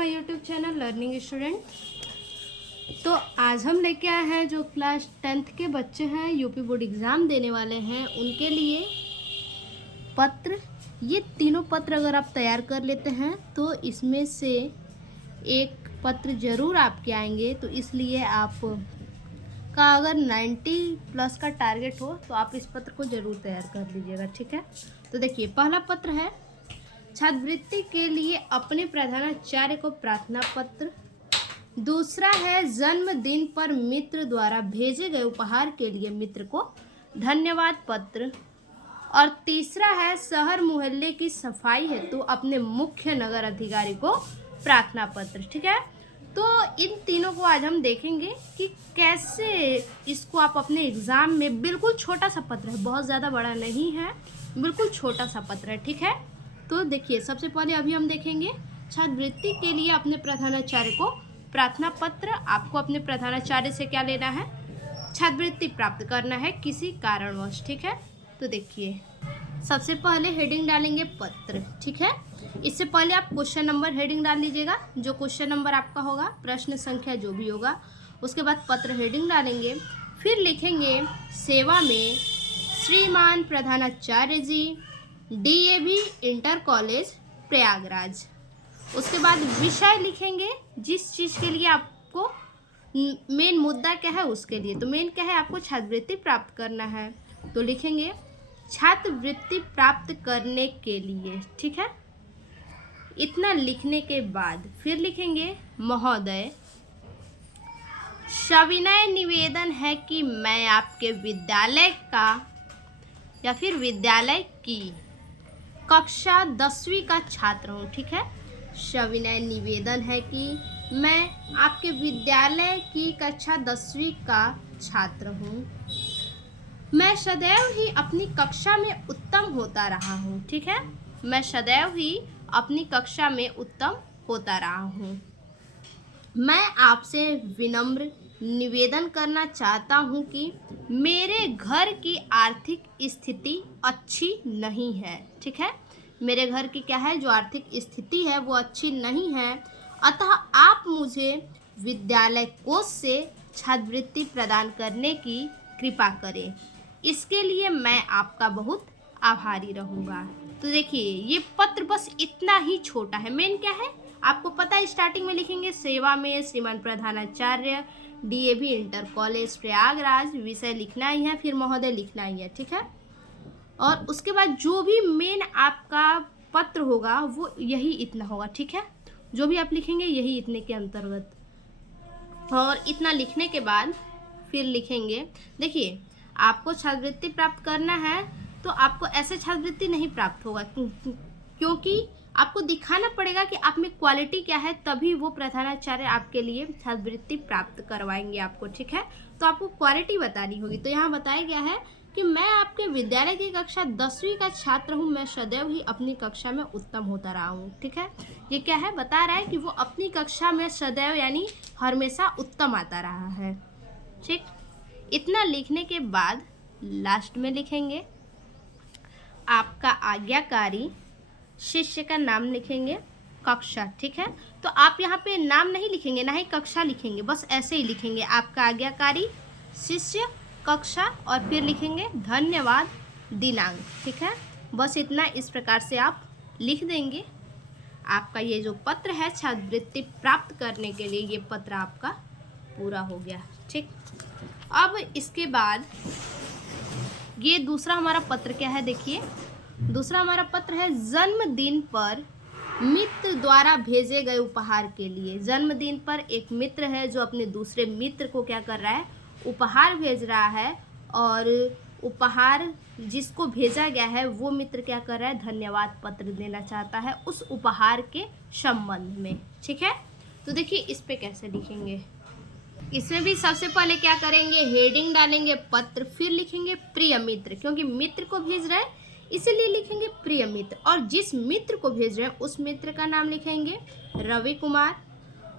My YouTube channel learning student. तो आज हम लेके आए हैं जो क्लास 10th के बच्चे हैं, यूपी बोर्ड एग्ज़ाम देने वाले हैं, उनके लिए पत्र। ये तीनों पत्र अगर आप तैयार कर लेते हैं तो इसमें से एक पत्र ज़रूर आपके आएंगे। तो इसलिए आप का अगर 90 प्लस का टारगेट हो तो आप इस पत्र को ज़रूर तैयार कर लीजिएगा, ठीक है। तो देखिए, पहला पत्र है छात्रवृत्ति के लिए अपने प्रधानाचार्य को प्रार्थना पत्र। दूसरा है जन्मदिन पर मित्र द्वारा भेजे गए उपहार के लिए मित्र को धन्यवाद पत्र। और तीसरा है शहर मोहल्ले की सफाई हेतु अपने मुख्य नगर अधिकारी को प्रार्थना पत्र, ठीक है। तो इन तीनों को आज हम देखेंगे कि कैसे इसको आप अपने एग्ज़ाम में, बिल्कुल छोटा सा पत्र है, बहुत ज़्यादा बड़ा नहीं है, बिल्कुल छोटा सा पत्र है, ठीक है। तो देखिए, सबसे पहले अभी हम देखेंगे छात्रवृत्ति के लिए अपने प्रधानाचार्य को प्रार्थना पत्र। आपको अपने प्रधानाचार्य से क्या लेना है? छात्रवृत्ति प्राप्त करना है किसी कारणवश, ठीक है। तो देखिए, सबसे पहले हेडिंग डालेंगे पत्र, ठीक है। इससे पहले आप क्वेश्चन नंबर हेडिंग डाल लीजिएगा, जो क्वेश्चन नंबर आपका होगा, प्रश्न संख्या जो भी होगा। उसके बाद पत्र हेडिंग डालेंगे, फिर लिखेंगे सेवा में श्रीमान प्रधानाचार्य जी, DAV इंटर कॉलेज प्रयागराज। उसके बाद विषय लिखेंगे, जिस चीज़ के लिए आपको मेन मुद्दा क्या है उसके लिए। तो मेन क्या है, आपको छात्रवृत्ति प्राप्त करना है, तो लिखेंगे छात्रवृत्ति प्राप्त करने के लिए, ठीक है। इतना लिखने के बाद फिर लिखेंगे महोदय, सविनय निवेदन है कि मैं आपके विद्यालय का या फिर विद्यालय की कक्षा 10वीं का छात्र हूँ, ठीक है। सविनय निवेदन है कि मैं आपके विद्यालय की कक्षा 10वीं का छात्र हूँ। मैं सदैव ही अपनी कक्षा में उत्तम होता रहा हूँ, ठीक है। मैं सदैव ही अपनी कक्षा में उत्तम होता रहा हूँ। मैं आपसे विनम्र निवेदन करना चाहता हूँ कि मेरे घर की आर्थिक स्थिति अच्छी नहीं है, ठीक है। मेरे घर की क्या है, जो आर्थिक स्थिति है वो अच्छी नहीं है, अतः आप मुझे विद्यालय कोष से छात्रवृत्ति प्रदान करने की कृपा करें। इसके लिए मैं आपका बहुत आभारी रहूँगा। तो देखिए, ये पत्र बस इतना ही छोटा है। मेन क्या है आपको पता है, स्टार्टिंग में लिखेंगे सेवा में श्रीमान प्रधानाचार्य, DAV इंटर कॉलेज प्रयागराज, विषय लिखना ही है, फिर महोदय लिखना ही है, ठीक है। और उसके बाद जो भी मेन आपका पत्र होगा वो यही इतना होगा, ठीक है। जो भी आप लिखेंगे यही इतने के अंतर्गत। और इतना लिखने के बाद फिर लिखेंगे, देखिए आपको छात्रवृत्ति प्राप्त करना है तो आपको ऐसे छात्रवृत्ति नहीं प्राप्त होगा, क्योंकि आपको दिखाना पड़ेगा कि आप में क्वालिटी क्या है, तभी वो प्रधानाचार्य आपके लिए छात्रवृत्ति प्राप्त करवाएंगे आपको, ठीक है। तो आपको क्वालिटी बतानी होगी। तो यहाँ बताया गया है कि मैं आपके विद्यालय की कक्षा 10वीं का छात्र हूँ, मैं सदैव ही अपनी कक्षा में उत्तम होता रहा हूँ, ठीक है। ये क्या है, बता रहा है कि वो अपनी कक्षा में सदैव यानी हमेशा उत्तम आता रहा है, ठीक। इतना लिखने के बाद लास्ट में लिखेंगे आपका आज्ञाकारी शिष्य का नाम लिखेंगे, कक्षा, ठीक है। तो आप यहाँ पे नाम नहीं लिखेंगे, ना ही कक्षा लिखेंगे, बस ऐसे ही लिखेंगे आपका आज्ञाकारी शिष्य, कक्षा, और फिर लिखेंगे धन्यवाद दिनांक, ठीक है। बस इतना इस प्रकार से आप लिख देंगे। आपका ये जो पत्र है छात्रवृत्ति प्राप्त करने के लिए, ये पत्र आपका पूरा हो गया, ठीक। अब इसके बाद ये दूसरा हमारा पत्र क्या है, देखिए दूसरा हमारा पत्र है जन्मदिन पर मित्र द्वारा भेजे गए उपहार के लिए। जन्मदिन पर एक मित्र है जो अपने दूसरे मित्र को क्या कर रहा है, उपहार भेज रहा है, और उपहार जिसको भेजा गया है वो मित्र क्या कर रहा है, धन्यवाद पत्र देना चाहता है उस उपहार के संबंध में, ठीक है। तो देखिए इस पे कैसे लिखेंगे, इसमें भी सबसे पहले क्या करेंगे, हेडिंग डालेंगे पत्र, फिर लिखेंगे प्रिय मित्र, क्योंकि मित्र को भेज रहे हैं इसीलिए लिखेंगे प्रिय मित्र। और जिस मित्र को भेज रहे हैं उस मित्र का नाम लिखेंगे रवि कुमार,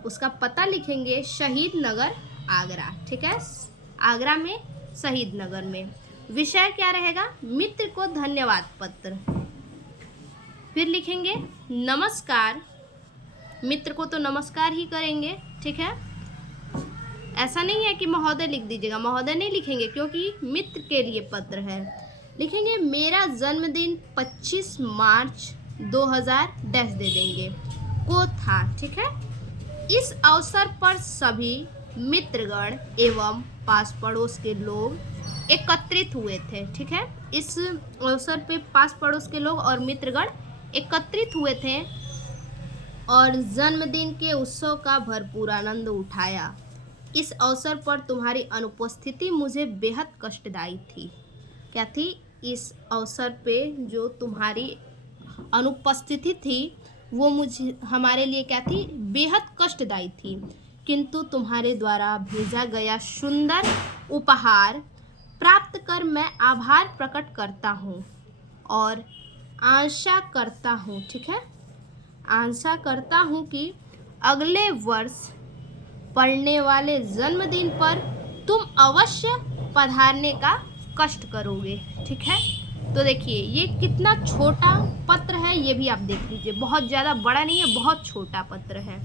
उसका पता लिखेंगे शहीद नगर आगरा, ठीक है, आगरा में शहीद नगर में। विषय क्या रहेगा, मित्र को धन्यवाद पत्र। फिर लिखेंगे नमस्कार मित्र को तो नमस्कार ही करेंगे, ठीक है। ऐसा नहीं है कि महोदय लिख दीजिएगा, महोदय नहीं लिखेंगे क्योंकि मित्र के लिए पत्र है। लिखेंगे मेरा जन्मदिन 25 मार्च 2000 डैश दे देंगे को था, ठीक है। इस अवसर पर सभी मित्रगण एवं पास पड़ोस के लोग एकत्रित हुए थे, ठीक है। इस अवसर पे पास पड़ोस के लोग और मित्रगण एकत्रित हुए थे और जन्मदिन के उत्सव का भरपूर आनंद उठाया। इस अवसर पर तुम्हारी अनुपस्थिति मुझे बेहद कष्टदायी थी। क्या थी? इस अवसर पे जो तुम्हारी अनुपस्थिति थी वो हमारे लिए क्या थी? बेहद कष्टदायी थी। किंतु तुम्हारे द्वारा भेजा गया सुंदर उपहार प्राप्त कर मैं आभार प्रकट करता हूँ और आशा करता हूँ, ठीक है, आशा करता हूँ कि अगले वर्ष पड़ने वाले जन्मदिन पर तुम अवश्य पधारने का कष्ट करोगे, ठीक है। तो देखिए ये कितना छोटा पत्र है, ये भी आप देख लीजिए, बहुत ज़्यादा बड़ा नहीं है, बहुत छोटा पत्र है।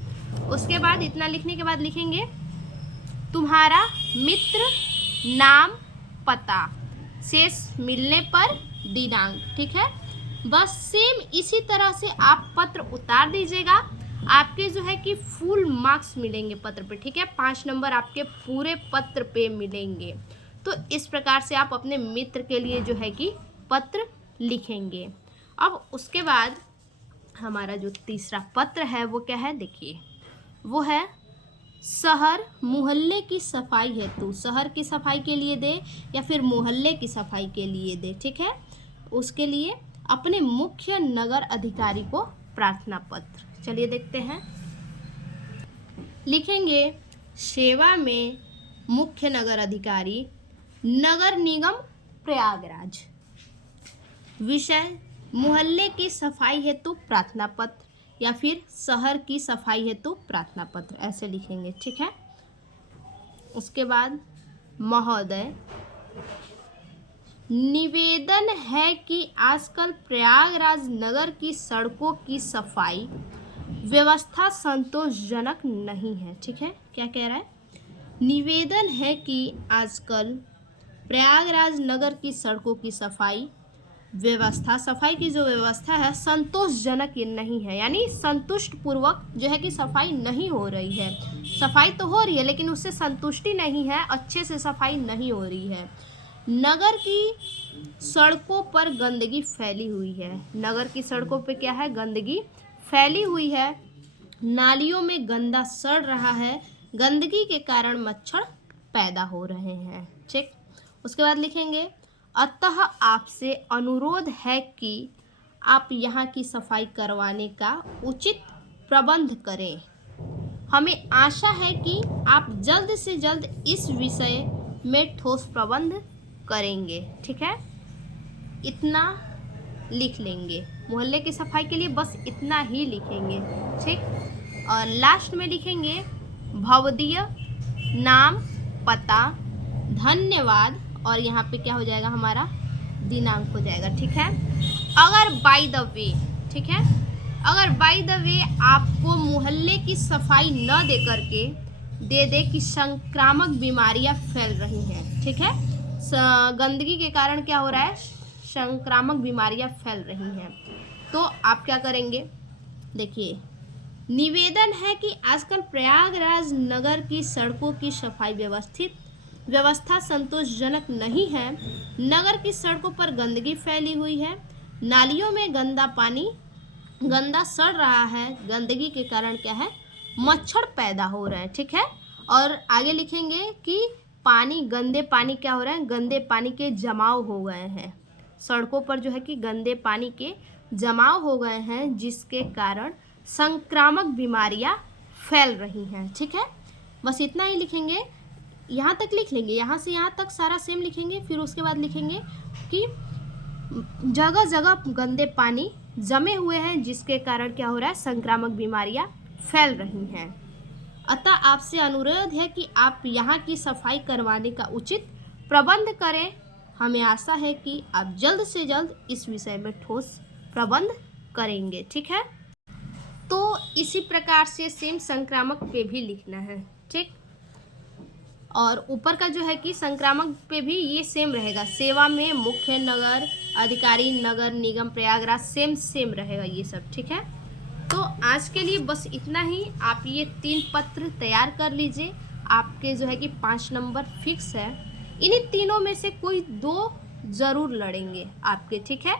उसके बाद इतना लिखने के बाद लिखेंगे तुम्हारा मित्र, नाम, पता, शेष मिलने पर दिनांक, ठीक है। बस सेम इसी तरह से आप पत्र उतार दीजिएगा। आपके जो है कि फुल मार्क्स मिलेंगे पत्र पे, ठीक है। 5 नंबर आपके पूरे पत्र पे मिलेंगे। तो इस प्रकार से आप अपने मित्र के लिए जो है कि पत्र लिखेंगे। अब उसके बाद हमारा जो तीसरा पत्र है वो क्या है? देखिए वो है शहर मोहल्ले की सफाई हेतु। शहर की सफाई के लिए दे या फिर मोहल्ले की सफाई के लिए दे, ठीक है। उसके लिए अपने मुख्य नगर अधिकारी को प्रार्थना पत्र। चलिए देखते हैं। लिखेंगे सेवा में मुख्य नगर अधिकारी, नगर निगम प्रयागराज। विषय मोहल्ले की सफाई हेतु प्रार्थना पत्र या फिर शहर की सफाई हेतु प्रार्थना पत्र, ऐसे लिखेंगे, ठीक है। उसके बाद महोदय, निवेदन है कि आजकल प्रयागराज नगर की सड़कों की सफाई व्यवस्था संतोषजनक नहीं है, ठीक है। क्या कह रहा है? निवेदन है कि आजकल प्रयागराज नगर की सड़कों की सफाई व्यवस्था, सफाई की जो व्यवस्था है संतोषजनक नहीं है, यानी संतुष्ट पूर्वक जो है कि सफाई नहीं हो रही है। सफाई तो हो रही है लेकिन उससे संतुष्टि नहीं है, अच्छे से सफाई नहीं हो रही है। नगर की सड़कों पर गंदगी फैली हुई है। नगर की सड़कों पे क्या है? गंदगी फैली हुई है। नालियों में गंदा सड़ रहा है। गंदगी के कारण मच्छर पैदा हो रहे हैं, ठीक। उसके बाद लिखेंगे अतः आपसे अनुरोध है कि आप यहाँ की सफाई करवाने का उचित प्रबंध करें। हमें आशा है कि आप जल्द से जल्द इस विषय में ठोस प्रबंध करेंगे, ठीक है। इतना लिख लेंगे। मोहल्ले की सफाई के लिए बस इतना ही लिखेंगे, ठीक। और लास्ट में लिखेंगे भवदीय, नाम, पता, धन्यवाद, और यहाँ पे क्या हो जाएगा? हमारा दिनांक हो जाएगा, ठीक है। अगर बाय द वे, ठीक है, अगर बाय द वे आपको मोहल्ले की सफाई न दे करके दे कि संक्रामक बीमारियां फैल रही हैं, ठीक है। गंदगी के कारण क्या हो रहा है? संक्रामक बीमारियां फैल रही हैं। तो आप क्या करेंगे? देखिए निवेदन है कि आजकल प्रयागराज नगर की सड़कों की सफाई व्यवस्था संतोषजनक नहीं है। नगर की सड़कों पर गंदगी फैली हुई है। नालियों में गंदा सड़ रहा है। गंदगी के कारण क्या है? मच्छर पैदा हो रहे हैं, ठीक है। और आगे लिखेंगे कि गंदे पानी क्या हो रहा है? गंदे पानी के जमाव हो गए हैं। सड़कों पर जो है कि गंदे पानी के जमाव हो गए हैं जिसके कारण संक्रामक बीमारियां फैल रही हैं, ठीक है। बस इतना ही लिखेंगे, यहाँ तक लिख लेंगे, यहाँ से यहाँ तक सारा सेम लिखेंगे। फिर उसके बाद लिखेंगे कि जगह जगह गंदे पानी जमे हुए हैं जिसके कारण क्या हो रहा है? संक्रामक बीमारियां फैल रही हैं। अतः आपसे अनुरोध है कि आप यहाँ की सफाई करवाने का उचित प्रबंध करें। हमें आशा है कि आप जल्द से जल्द इस विषय में ठोस प्रबंध करेंगे, ठीक है। तो इसी प्रकार से सेम संक्रामक पे भी लिखना है, ठीक। और ऊपर का जो है कि संक्रामक पे भी ये सेम रहेगा, सेवा में मुख्य नगर अधिकारी नगर निगम प्रयागराज सेम रहेगा ये सब, ठीक है। तो आज के लिए बस इतना ही। आप ये 3 पत्र तैयार कर लीजिए, आपके जो है कि 5 नंबर फिक्स है। इन्हीं तीनों में से कोई 2 ज़रूर लड़ेंगे आपके, ठीक है।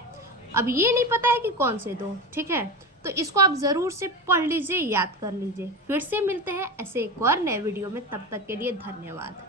अब ये नहीं पता है कि कौन से 2, ठीक है। तो इसको आप ज़रूर से पढ़ लीजिए, याद कर लीजिए। फिर से मिलते हैं ऐसे एक और नए वीडियो में, तब तक के लिए धन्यवाद।